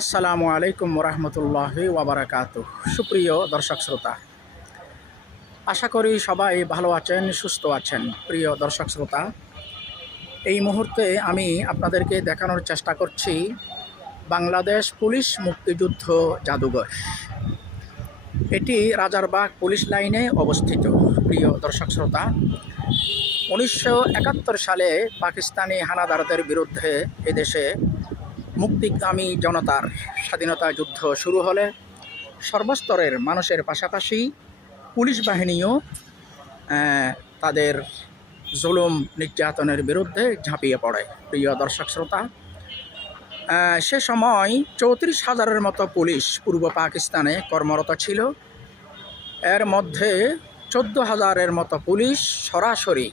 আসসালামু আলাইকুম রহমতুল্লাহি ওয়াবারাকাতুহ। সুপ্রিয় দর্শক শ্রোতা, আশা করি সবাই ভালো আছেন, সুস্থ আছেন। প্রিয় দর্শক শ্রোতা, এই মুহূর্তে আমি আপনাদেরকে দেখানোর চেষ্টা করছি বাংলাদেশ পুলিশ মুক্তিযুদ্ধ জাদুঘর। এটি রাজারবাগ পুলিশ লাইনে অবস্থিত। প্রিয় দর্শক শ্রোতা, 1971 সালে পাকিস্তানি হানাদারদের বিরুদ্ধে এদেশে মুক্তিকামী জনতার স্বাধীনতা যুদ্ধ শুরু হলে সর্বস্তরের মানুষের পাশাপাশি পুলিশ বাহিনীও তাদের জুলুম নির্যাতনের বিরুদ্ধে ঝাঁপিয়ে পড়ে। প্রিয় দর্শক শ্রোতা, সে সময় 34,000-এর মতো পুলিশ পূর্ব পাকিস্তানে কর্মরত ছিল। এর মধ্যে 14,000-এর মতো পুলিশ সরাসরি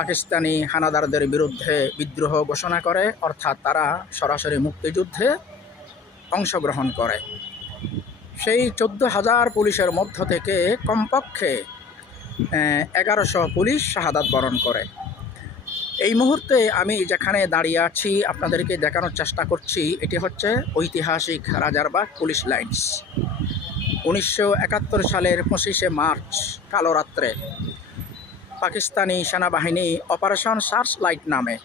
পাকিস্তানি হানাদারদের বিরুদ্ধে বিদ্রোহ ঘোষণা করে, অর্থাৎ তারা সরাসরি মুক্তিযুদ্ধে অংশগ্রহণ করে। সেই 14,000 পুলিশের মধ্য থেকে কমপক্ষে 1100 পুলিশ শাহাদাত বরণ করে। এই মুহূর্তে আমি যেখানে দাঁড়িয়ে আছি আপনাদেরকে দেখানোর চেষ্টা করছি, এটি হচ্ছে ঐতিহাসিক রাজারবাগ পুলিশ লাইন্স। 1971 সালের 25শে মার্চ কালো রাত্রে পাকিস্তানি সেনাবাহিনী অপারেশন সার্চ লাইট নামে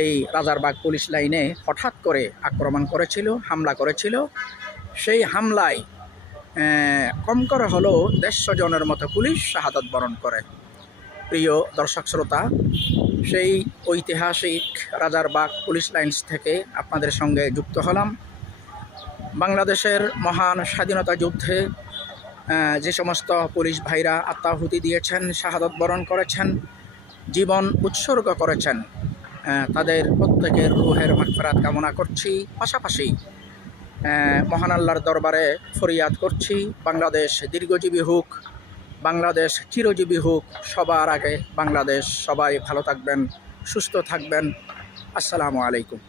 এই রাজারবাগ পুলিশ লাইনে হঠাৎ করে আক্রমণ করেছিল, হামলা করেছিল। সেই হামলায় কম করে হলেও 150 জনের মতো পুলিশ শাহাদাত বরণ করে। প্রিয় দর্শক শ্রোতা, সেই ঐতিহাসিক রাজারবাগ পুলিশ লাইন্স থেকে আপনাদের সঙ্গে যুক্ত হলাম। বাংলাদেশের মহান স্বাধীনতা যুদ্ধে যে সমস্ত পুলিশ ভাইরা আত্মাহুতি দিয়েছেন, শাহাদাত বরণ করেছেন, জীবন উৎসর্গ করেছেন, তাদের প্রত্যেকের রুহের মাগফিরাত কামনা করছি। পাশাপাশি মহান আল্লাহর দরবারে ফরিয়াদ করছি, বাংলাদেশ দীর্ঘজীবী হোক, বাংলাদেশ চিরজীবী হোক। সবার আগে বাংলাদেশ। সবাই ভালো থাকবেন, সুস্থ থাকবেন। আসসালামু আলাইকুম।